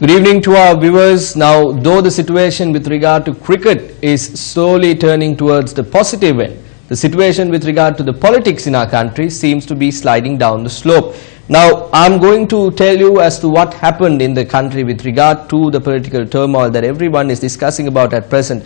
Good evening to our viewers. Now, though the situation with regard to cricket is slowly turning towards the positive end, the situation with regard to the politics in our country seems to be sliding down the slope. Now, I'm going to tell you as to what happened in the country with regard to the political turmoil that everyone is discussing about at present.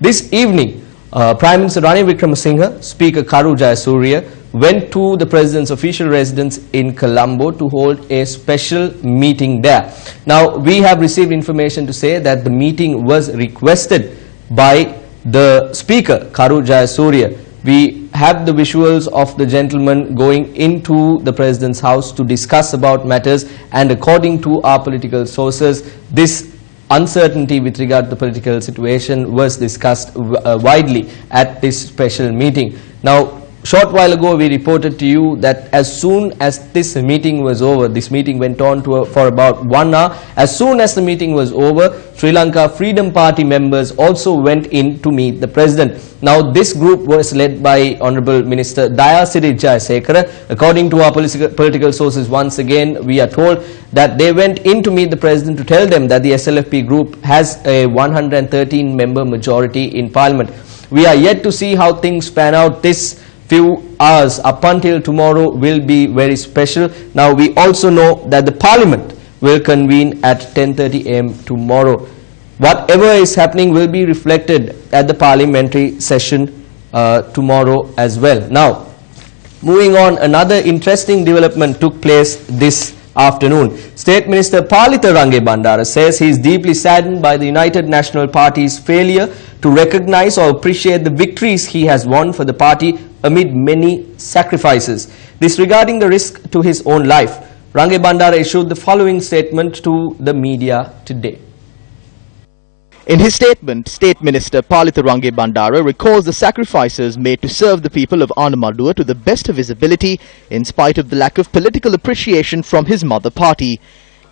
This evening, Prime Minister Ranil Wickremesinghe, Speaker Karu Jayasuriya went to the President's official residence in Colombo to hold a special meeting there. Now, we have received information to say that the meeting was requested by the Speaker, Karu Jayasuriya. We have the visuals of the gentleman going into the President's house to discuss about matters, and according to our political sources, this uncertainty with regard to the political situation was discussed widely at this special meeting. Now, short while ago we reported to you that as soon as this meeting was over, this meeting went on for about 1 hour. As soon as the meeting was over, Sri Lanka Freedom Party members also went in to meet the President. Now, this group was led by Honorable Minister Dayasiri Jayasekara. According to our political sources, once again we are told that they went in to meet the President to tell them that the SLFP group has a 113-member majority in Parliament. We are yet to see how things pan out. This few hours up until tomorrow will be very special. Now, we also know that the Parliament will convene at 10:30 AM tomorrow. Whatever is happening will be reflected at the parliamentary session tomorrow as well. Now, moving on, another interesting development took place this afternoon. State Minister Palitha Range Bandara says he is deeply saddened by the United National Party's failure to recognize or appreciate the victories he has won for the party amid many sacrifices. This regarding the risk to his own life. Range Bandara issued the following statement to the media today. In his statement, State Minister Palitha Range Bandara recalls the sacrifices made to serve the people of Anamadua to the best of his ability in spite of the lack of political appreciation from his mother party.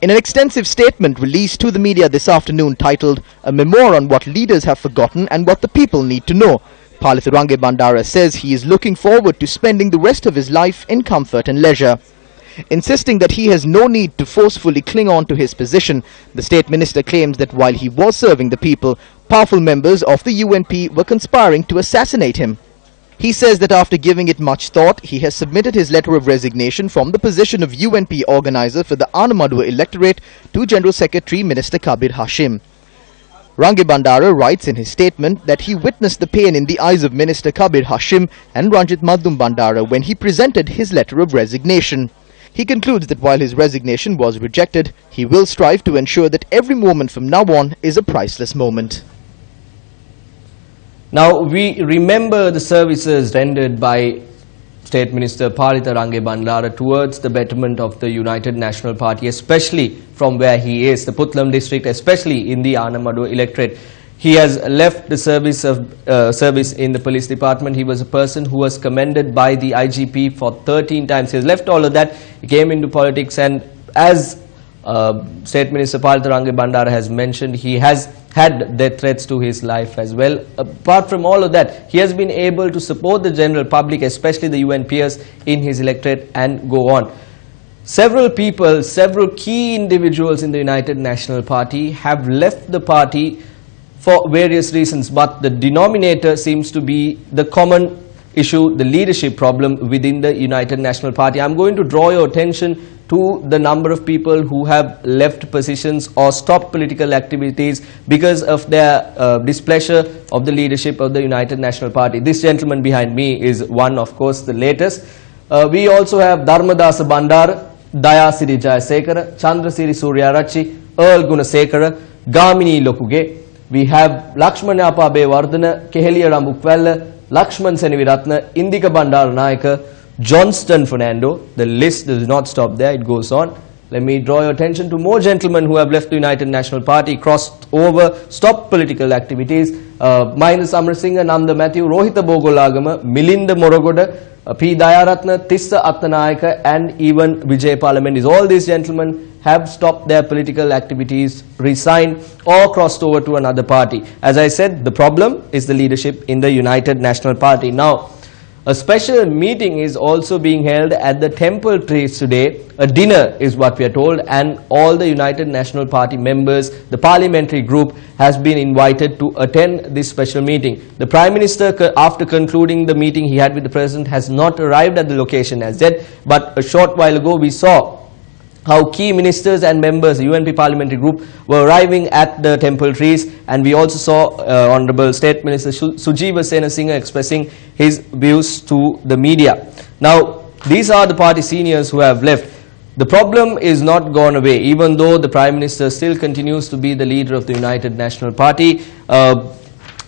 In an extensive statement released to the media this afternoon titled "A Memoir on What Leaders Have Forgotten and What the People Need to Know," Palitha Range Bandara says he is looking forward to spending the rest of his life in comfort and leisure. Insisting that he has no need to forcefully cling on to his position, the State Minister claims that while he was serving the people, powerful members of the UNP were conspiring to assassinate him. He says that after giving it much thought, he has submitted his letter of resignation from the position of UNP organizer for the Anamadua electorate to General Secretary Minister Kabir Hashim. Range Bandara writes in his statement that he witnessed the pain in the eyes of Minister Kabir Hashim and Ranjit Madhum Bandara when he presented his letter of resignation. He concludes that while his resignation was rejected, he will strive to ensure that every moment from now on is a priceless moment. Now, we remember the services rendered by State Minister Palitha Range Bandara towards the betterment of the United National Party, especially from where he is, the Puttalam district, especially in the Anamadua electorate. He has left the service in the police department. He was a person who was commended by the IGP for 13 times. He has left all of that. He came into politics, and as State Minister Palitha Range Bandara has mentioned, he has had death threats to his life as well. Apart from all of that, he has been able to support the general public, especially the UNPers in his electorate, and go on. Several people, several key individuals in the United National Party have left the party for various reasons, but the denominator seems to be the common issue, the leadership problem within the United National Party. I'm going to draw your attention to the number of people who have left positions or stopped political activities because of their displeasure of the leadership of the United National Party. This gentleman behind me is one, of course, the latest. We also have Dharmadasa Bandara, Dayasiri Jayasekara, Chandrasiri Suryarachi, Earl Gunasekara, Gamini Lokuge. We have Lakshmana Abewardhana, Keheliya Rambukwella, Lakshman Seneviratna, Indika Bandara Nayaka, Johnston Fernando. The list does not stop there, it goes on. Let me draw your attention to more gentlemen who have left the United National Party, crossed over, stopped political activities. Mahinda Samarasinga, Nanda Matthew, Rohitha Bogolagama, Milinda Morogoda, P. Dayaratna, Tissa Attanayaka, and even Vijay Parliament. All these gentlemen have stopped their political activities, resigned, or crossed over to another party. As I said, the problem is the leadership in the United National Party. Now, A special meeting is also being held at the temple trees today. A dinner is what we are told, and all the United National Party members, the parliamentary group, has been invited to attend this special meeting. The Prime Minister, after concluding the meeting he had with the President, has not arrived at the location as yet, but a short while ago we saw how key ministers and members, the UNP parliamentary group, were arriving at the temple trees, and we also saw Honorable State Minister Sujiva Senasinghe expressing his views to the media. Now, these are the party seniors who have left. The problem is not gone away, even though the Prime Minister still continues to be the leader of the United National Party.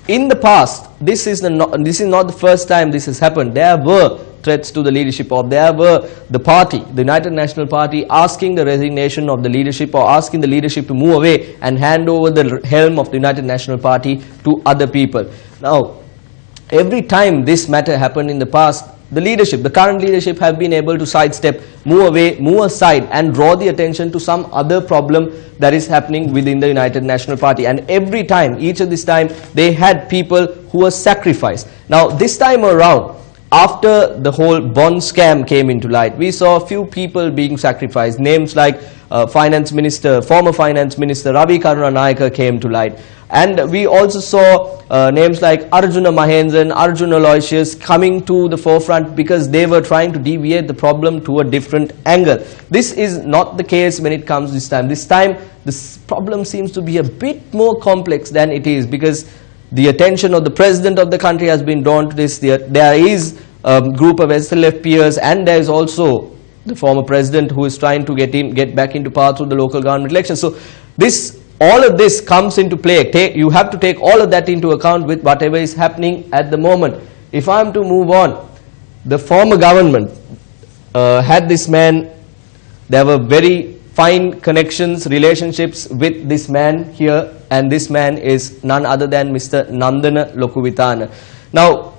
In the past, this is not the first time this has happened. There were threats to the leadership of, there were the party, the United National Party, asking the resignation of the leadership or asking the leadership to move away and hand over the helm of the United National Party to other people. Now, every time this matter happened in the past, the leadership, the current leadership, have been able to sidestep, move away, move aside, and draw the attention to some other problem that is happening within the United National Party. And every time, each of this time, they had people who were sacrificed. Now, this time around, after the whole bond scam came into light, we saw a few people being sacrificed. Names like former Finance Minister Ravi Karunanayake came to light. And we also saw names like Arjuna Mahendran, Arjuna Aloysius coming to the forefront because they were trying to deviate the problem to a different angle. This is not the case when it comes this time. This time, this problem seems to be a bit more complex than it is, because the attention of the President of the country has been drawn to this. There is a group of SLF peers, and there is also the former President who is trying to get back into power through the local government elections. So all of this comes into play. You have to take all of that into account with whatever is happening at the moment. If I am to move on, the former government had this man. There were very fine connections, relationships with this man here, and this man is none other than Mr. Nandana Lokuvithana. Now,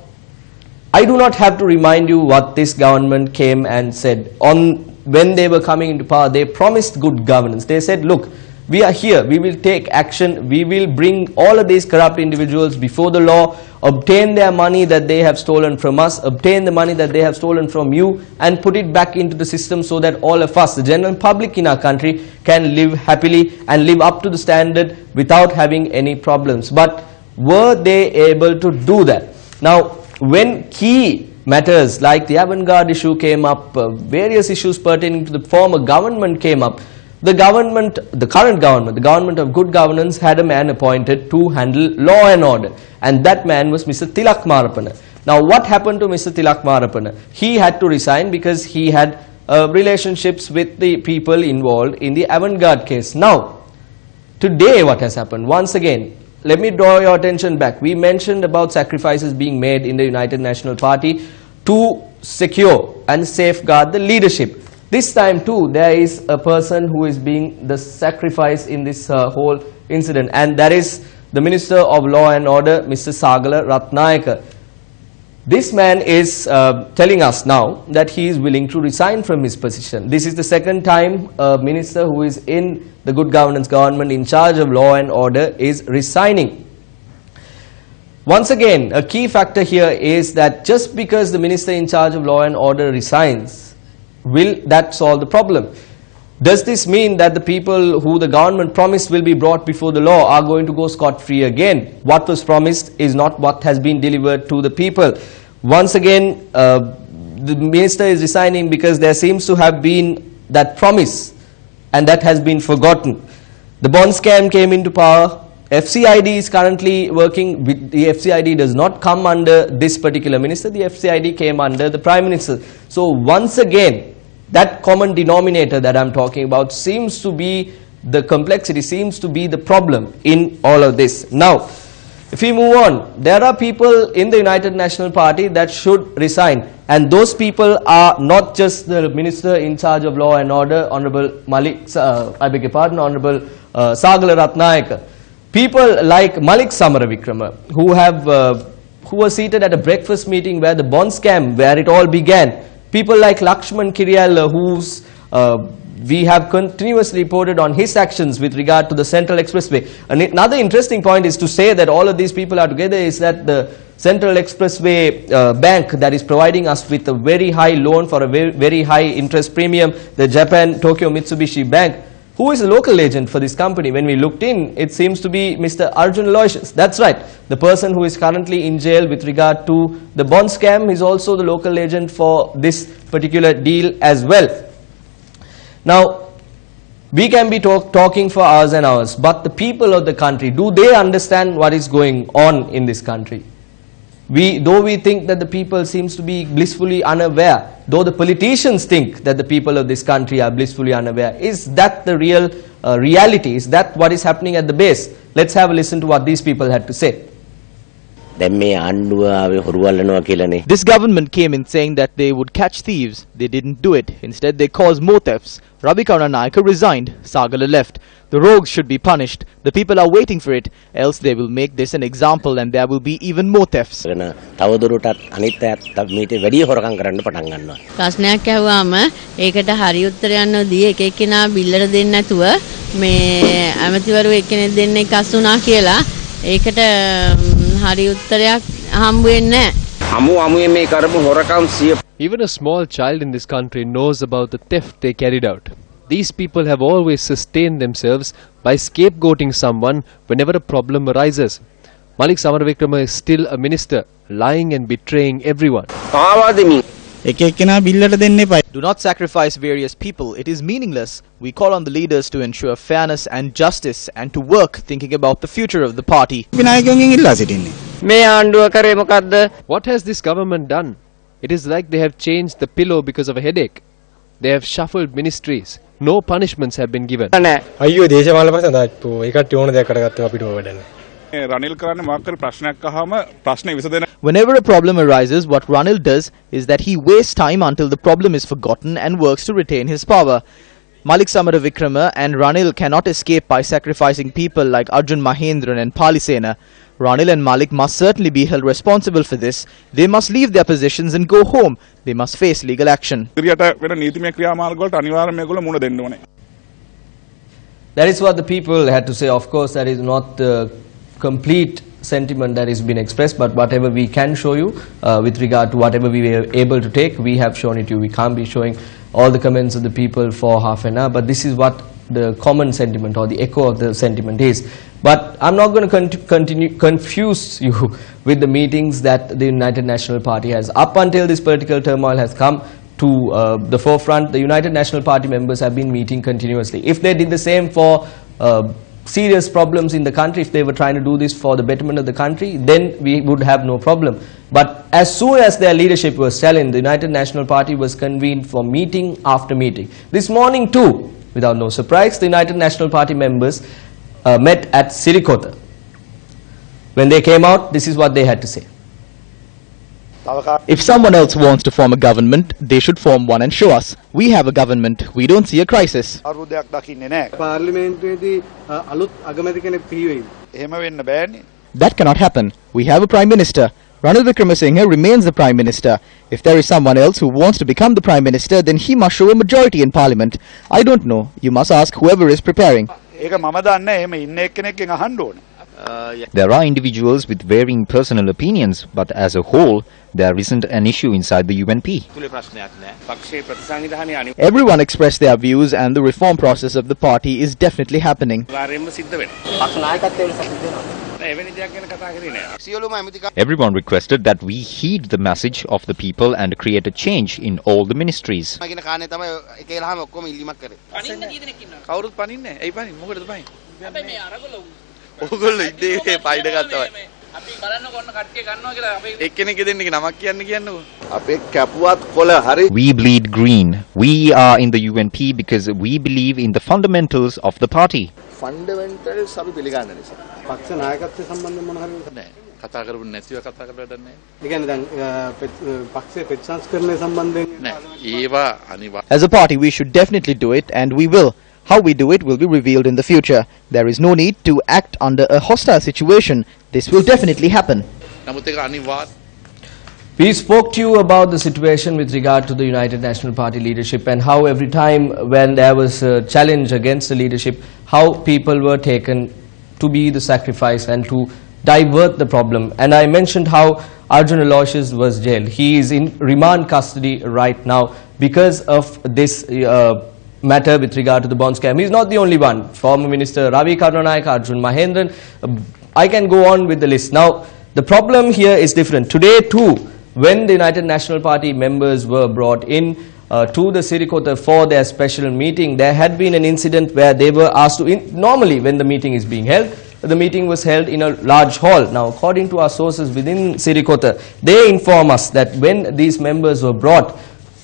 I do not have to remind you what this government came and said. When they were coming into power, they promised good governance. They said, look, we are here, we will take action, we will bring all of these corrupt individuals before the law, obtain their money that they have stolen from us, obtain the money that they have stolen from you, and put it back into the system so that all of us, the general public in our country, can live happily and live up to the standard without having any problems. But were they able to do that? Now, when key matters like the avant-garde issue came up, various issues pertaining to the former government came up, the government of good governance, had a man appointed to handle law and order, and that man was Mr. Tilak Marapana. Now, what happened to Mr. Tilak Marapana? He had to resign because he had relationships with the people involved in the avant-garde case. Now, today what has happened? Once again, let me draw your attention back. We mentioned about sacrifices being made in the United National Party to secure and safeguard the leadership. This time too, there is a person who is being the sacrifice in this whole incident, and that is the Minister of Law and Order, Mr. Sagala Ratnayaka. This man is telling us now that he is willing to resign from his position. This is the second time a minister who is in the good governance government in charge of law and order is resigning. Once again, a key factor here is that just because the minister in charge of law and order resigns, will that solve the problem? Does this mean that the people who the government promised will be brought before the law are going to go scot-free again? What was promised is not what has been delivered to the people. Once again, the minister is resigning because there seems to have been that promise, and that has been forgotten. The bond scam came into power. FCID is currently working with the FCID does not come under this particular minister. The FCID came under the Prime Minister. So once again, that common denominator that I'm talking about seems to be the complexity, seems to be the problem in all of this. Now, if we move on, there are people in the United National Party that should resign, and those people are not just the Minister in charge of Law and Order, Honorable Honorable Sagala Ratnayaka. People like Malik Samaravikrama, who were seated at a breakfast meeting where the bond scam, where it all began. People like Lakshman Kiriyalla, whose we have continuously reported on his actions with regard to the Central Expressway. And another interesting point is to say that all of these people are together is that the Central Expressway bank that is providing us with a very high loan for a very high interest premium, the Japan Tokyo Mitsubishi Bank, who is the local agent for this company? When we looked in, it seems to be Mr. Arjun Aloysius. That's right. The person who is currently in jail with regard to the bond scam is also the local agent for this particular deal as well. Now, we can be talking for hours and hours, but the people of the country, do they understand what is going on in this country? Though we think that the people seems to be blissfully unaware, though the politicians think that the people of this country are blissfully unaware, is that the real reality? Is that what is happening at the base? Let's have a listen to what these people had to say. This government came in saying that they would catch thieves. They didn't do it. Instead, they caused more thefts. Ravi Karunanayake resigned. Sagala left. The rogues should be punished. The people are waiting for it. Else they will make this an example and there will be even more thefts. ප්‍රශ්නයක් ඇහුවාම ඒකට හරි උත්තරයක් නොදී එක එක්කෙනා බිල්ලට දෙන්න නැතුව මේ ඇමතිවරු එක්කෙනෙක් දෙන්නෙක් අස් වුණා කියලා ඒකට හරි උත්තරයක් හම්බ වෙන්නේ නැහැ. Even a small child in this country knows about the theft they carried out. These people have always sustained themselves by scapegoating someone whenever a problem arises. Malik Samaravikrama is still a minister, lying and betraying everyone. Do not sacrifice various people. It is meaningless. We call on the leaders to ensure fairness and justice and to work thinking about the future of the party. What has this government done? It is like they have changed the pillow because of a headache. They have shuffled ministries. No punishments have been given. Whenever a problem arises, what Ranil does is that he wastes time until the problem is forgotten and works to retain his power. Malik Samaravikrama and Ranil cannot escape by sacrificing people like Arjun Mahendran and Palisena. Ranil and Malik must certainly be held responsible for this. They must leave their positions and go home. They must face legal action. That is what the people had to say. Of course, that is not the complete sentiment that has been expressed, but whatever we can show you with regard to whatever we were able to take, we have shown it to you. We can't be showing all the comments of the people for half an hour, but this is what the common sentiment or the echo of the sentiment is. But I'm not going to confuse you with the meetings that the United National Party has. Up until this political turmoil has come to the forefront, the United National Party members have been meeting continuously. If they did the same for serious problems in the country, if they were trying to do this for the betterment of the country, then we would have no problem. But as soon as their leadership was challenged, the United National Party was convened for meeting after meeting. This morning too, without no surprise, the United National Party members met at Sirikota. When they came out, this is what they had to say. If someone else wants to form a government, they should form one and show us. We have a government. We don't see a crisis. That cannot happen. We have a Prime Minister. Ranil Wickremesinghe remains the Prime Minister. If there is someone else who wants to become the Prime Minister, then he must show a majority in Parliament. I don't know. You must ask whoever is preparing. There are individuals with varying personal opinions, but as a whole, there isn't an issue inside the UNP. Everyone expressed their views and the reform process of the party is definitely happening. Everyone requested that we heed the message of the people and create a change in all the ministries. We bleed green. We are in the UNP because we believe in the fundamentals of the party. As a party, we should definitely do it, and we will. How we do it will be revealed in the future. There is no need to act under a hostile situation. This will definitely happen. We spoke to you about the situation with regard to the United National Party leadership and how every time when there was a challenge against the leadership, how people were taken to be the sacrifice and to divert the problem. And I mentioned how Arjun Aloysius was jailed. He is in remand custody right now because of this matter with regard to the bond scam. He is not the only one. Former Minister Ravi Karunanayake, Arjun Mahendran, I can go on with the list. Now, the problem here is different. Today too, when the United National Party members were brought in to the Sirikota for their special meeting, there had been an incident where they were asked to, normally when the meeting is being held, the meeting was held in a large hall. Now, according to our sources within Sirikota, they inform us that when these members were brought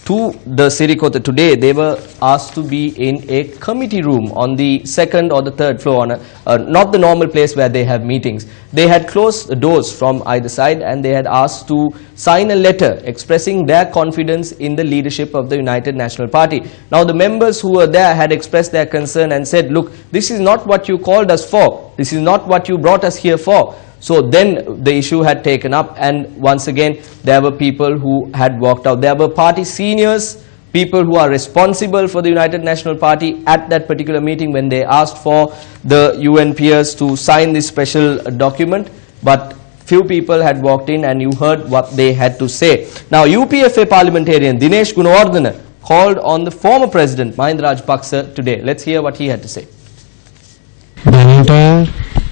to the Sirikota today, they were asked to be in a committee room on the second or the third floor, on not the normal place where they have meetings. They had closed the doors from either side and they had asked to sign a letter expressing their confidence in the leadership of the United National Party. Now, the members who were there had expressed their concern and said, look, this is not what you called us for. This is not what you brought us here for. So then the issue had taken up, and once again there were people who had walked out. There were party seniors, people who are responsible for the United National Party at that particular meeting when they asked for the UN peers to sign this special document, but few people had walked in and you heard what they had to say. Now, UPFA parliamentarian Dinesh Gunawardena called on the former president Mahinda Rajapaksa today. Let's hear what he had to say.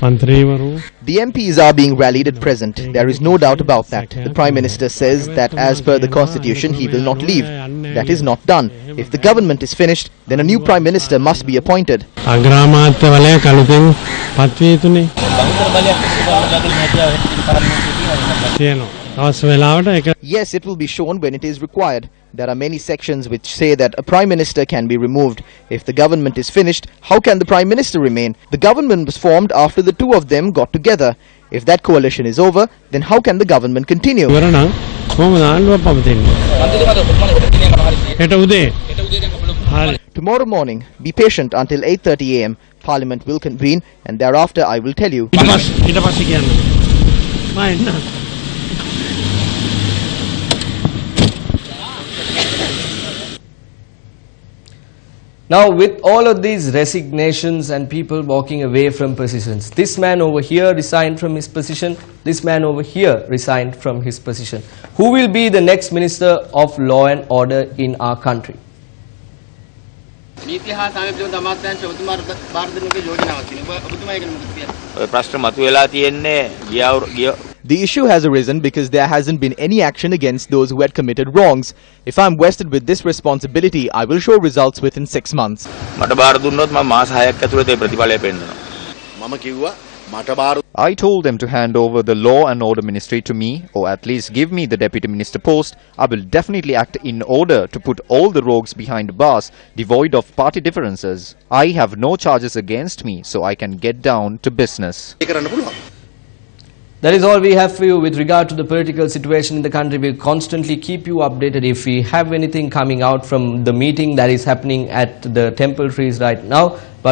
The MPs are being rallied at present. There is no doubt about that. The Prime Minister says that as per the Constitution, he will not leave. That is not done. If the government is finished, then a new Prime Minister must be appointed. Yes, it will be shown when it is required. There are many sections which say that a Prime Minister can be removed. If the government is finished, how can the Prime Minister remain? The government was formed after the two of them got together. If that coalition is over, then how can the government continue? Tomorrow morning, be patient until 8:30 AM. Parliament will convene and thereafter I will tell you. Now, with all of these resignations and people walking away from positions, this man over here resigned from his position, this man over here resigned from his position. Who will be the next Minister of Law and Order in our country? The issue has arisen because there hasn't been any action against those who had committed wrongs. If I'm vested with this responsibility, I will show results within 6 months. I told them to hand over the Law and Order Ministry to me, or at least give me the Deputy Minister post. I will definitely act in order to put all the rogues behind bars, devoid of party differences. I have no charges against me, so I can get down to business. That is all we have for you with regard to the political situation in the country. We'll constantly keep you updated if we have anything coming out from the meeting that is happening at the Temple Trees right now. But